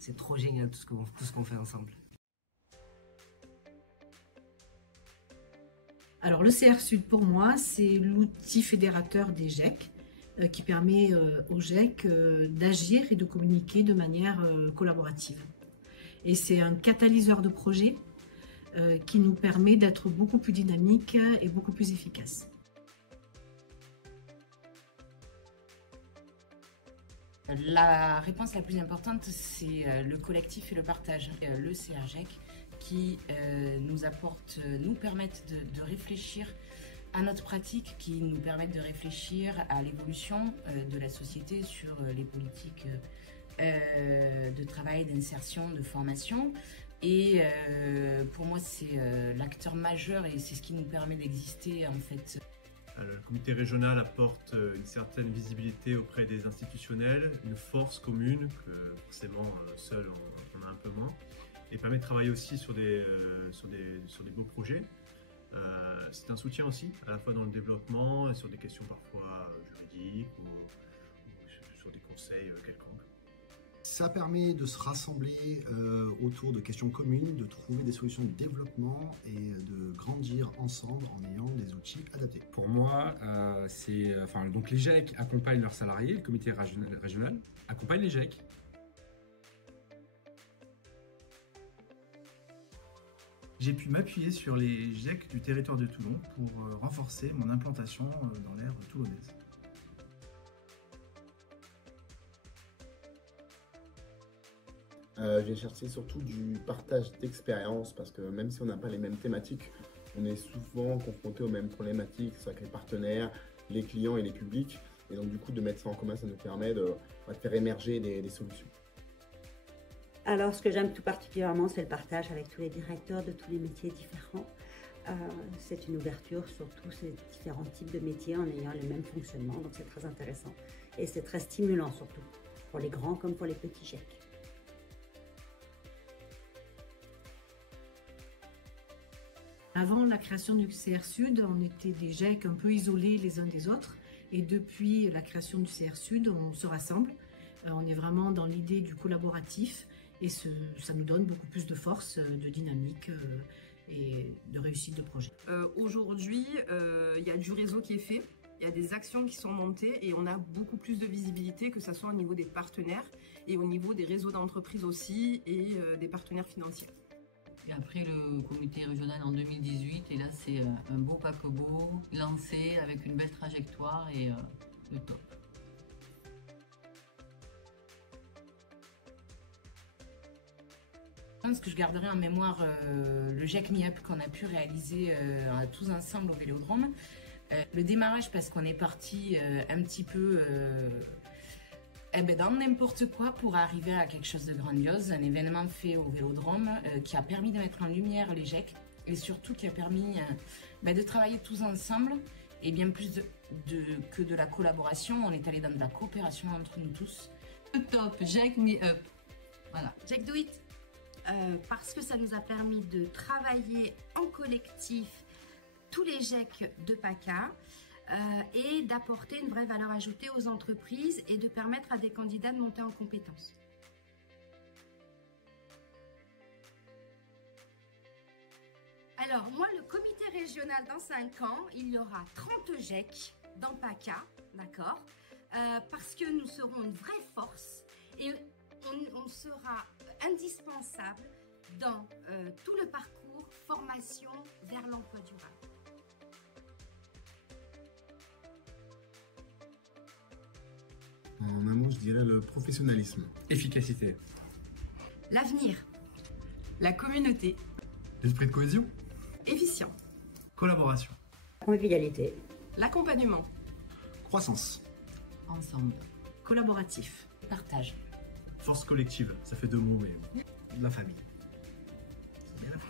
C'est trop génial tout ce qu'on fait ensemble. Alors le CR Sud pour moi, c'est l'outil fédérateur des GEC qui permet aux GEC d'agir et de communiquer de manière collaborative. Et c'est un catalyseur de projet qui nous permet d'être beaucoup plus dynamique et beaucoup plus efficace. La réponse la plus importante, c'est le collectif et le partage. Le CRGEC qui nous permettent de réfléchir à notre pratique, qui nous permettent de réfléchir à l'évolution de la société sur les politiques de travail, d'insertion, de formation. Et pour moi, c'est l'acteur majeur et c'est ce qui nous permet d'exister en fait. Le comité régional apporte une certaine visibilité auprès des institutionnels, une force commune que forcément seul on a un peu moins, et permet de travailler aussi sur des beaux projets. C'est un soutien aussi, à la fois dans le développement, et sur des questions parfois juridiques ou sur des conseils quelconques. Ça permet de se rassembler autour de questions communes, de trouver des solutions de développement et de grandir ensemble en ayant des outils adaptés. Pour moi, donc les GEC accompagnent leurs salariés, le comité régional accompagne les GEC. J'ai pu m'appuyer sur les GEC du territoire de Toulon pour renforcer mon implantation dans l'aire toulonnaise. J'ai cherché surtout du partage d'expérience parce que même si on n'a pas les mêmes thématiques, on est souvent confronté aux mêmes problématiques, soit avec les partenaires, les clients et les publics. Et donc du coup, de mettre ça en commun, ça nous permet de faire émerger des solutions. Alors, ce que j'aime tout particulièrement, c'est le partage avec tous les directeurs de tous les métiers différents. C'est une ouverture sur tous ces différents types de métiers en ayant les mêmes fonctionnements, donc c'est très intéressant. Et c'est très stimulant surtout, pour les grands comme pour les petits GEC. Avant la création du CR Sud, on était des GEC un peu isolés les uns des autres. Et depuis la création du CR Sud, on se rassemble. On est vraiment dans l'idée du collaboratif. Et ça nous donne beaucoup plus de force, de dynamique et de réussite de projet. Aujourd'hui, il y a du réseau qui est fait. Il y a des actions qui sont montées et on a beaucoup plus de visibilité, que ce soit au niveau des partenaires et au niveau des réseaux d'entreprises aussi et des partenaires financiers. Et après le comité régional en 2018, et là c'est un beau paquebot lancé avec une belle trajectoire et le top. Je pense que je garderai en mémoire le GEC Me-Up qu'on a pu réaliser tous ensemble au Vélodrome. Le démarrage parce qu'on est parti un petit peu dans n'importe quoi pour arriver à quelque chose de grandiose, un événement fait au Vélodrome qui a permis de mettre en lumière les GEC et surtout qui a permis de travailler tous ensemble et bien plus que de la collaboration, on est allé dans de la coopération entre nous tous. Le top, GEC Me-Up. Voilà. GEC Do It, parce que ça nous a permis de travailler en collectif tous les GEC de PACA et d'apporter une vraie valeur ajoutée aux entreprises et de permettre à des candidats de monter en compétences. Alors moi, le comité régional dans 5 ans, il y aura 30 GEC dans PACA, d'accord, parce que nous serons une vraie force et on sera indispensable dans tout le parcours formation vers l'emploi durable. En un mot, je dirais le professionnalisme. Efficacité. L'avenir. La communauté. L'esprit de cohésion. Efficient. Collaboration. Convivialité. L'accompagnement. Croissance. Ensemble. Collaboratif. Partage. Force collective, ça fait 2 mots, mais La famille. c'est bien la famille.